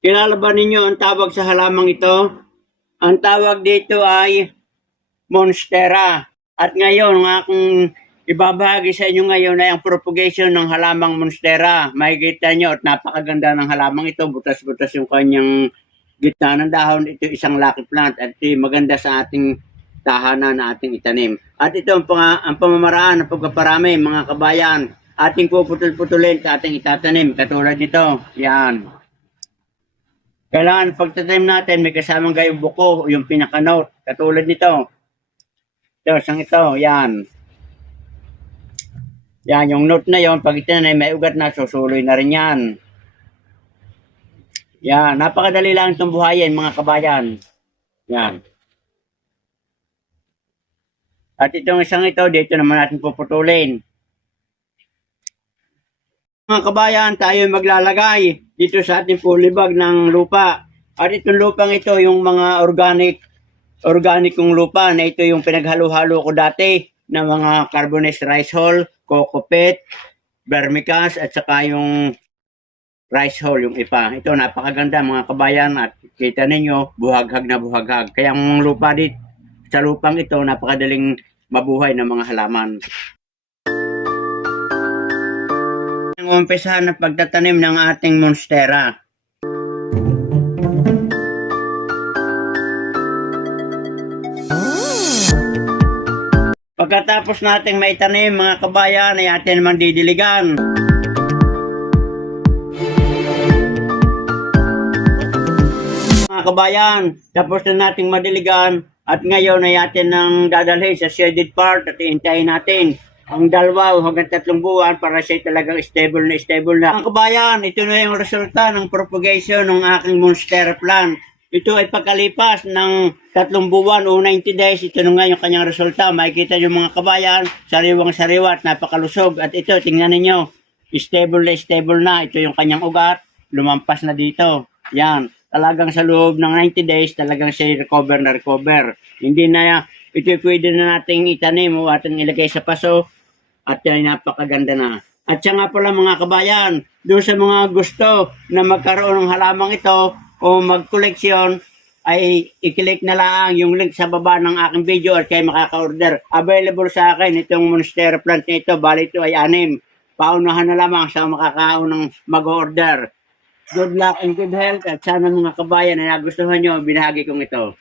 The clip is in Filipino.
Kilala ba ninyo ang tawag sa halamang ito? Ang tawag dito ay monstera. At ngayon, ang aking ibabahagi sa inyo ngayon ay ang propagation ng halamang monstera. Makikita nyo at napakaganda ng halamang ito. Butas-butas yung kanyang gitna ng dahon. Ito isang lucky plant at ito maganda sa ating tahanan na ating itanim. At ito ang pamamaraan ng pagpaparami, mga kabayan. Ating puputol-putulin sa ating itatanim. Katulad nito. Yan. Kailangan pagtatanim natin may kasamang gayong buko o yung pinaka-note. Katulad nito. Ito, sang ito. Yan. Yan, yung note na yon pag itinanim may ugat na, susuloy na rin yan. Yan, napakadali lang itong buhayin, mga kabayan. Yan. At itong isang ito, dito naman natin puputulin. Mga kabayan, tayo maglalagay dito sa ating pulibag ng lupa. At itong lupang ito, yung mga organikong lupa na ito yung pinaghalo-halo ko dati na mga carbonized rice hull, coco peat, vermicast at saka yung rice hull, yung ipa. Ito napakaganda mga kabayan at kita ninyo buhaghag na buhaghag. Kaya ang lupa dito sa lupang ito napakadaling mabuhay ng mga halaman. Ang umpisahan ng pagtatanim ng ating monstera. Pagkatapos nating maitanim mga kabayan ay atin naman didiligan. Mga kabayan, tapos na nating madiligan at ngayon ay atin nang dadalhin sa shaded part at iintayin natin ang 2 hanggang 3 buwan para siya talagang stable na. Mga kabayan, ito na yung resulta ng propagation ng aking monstera plant. Ito ay pagkalipas ng 3 buwan o 90 days, ito na nga yung kanyang resulta. Makikita nyo mga kabayan, sariwang-sariwa at napakalusog. At ito, tingnan ninyo, stable na. Ito yung kanyang ugat, lumampas na dito. Yan, talagang sa loob ng 90 days, talagang siya recover. Hindi na, ito pwede na nating itanim o ating ilagay sa paso at yan, napakaganda na. At siya nga pala mga kabayan, doon sa mga gusto na magkaroon ng halamang ito, o mag-koleksyon ay i-click na lang yung link sa baba ng aking video at kayo makaka-order. Available sa akin itong monstera plant na ito. Bali ito ay 6. Paunahan na lamang sa makakaunang mag-order. Good luck and good health at sana mga kabayan na nagustuhan nyo, binahagi kong ito.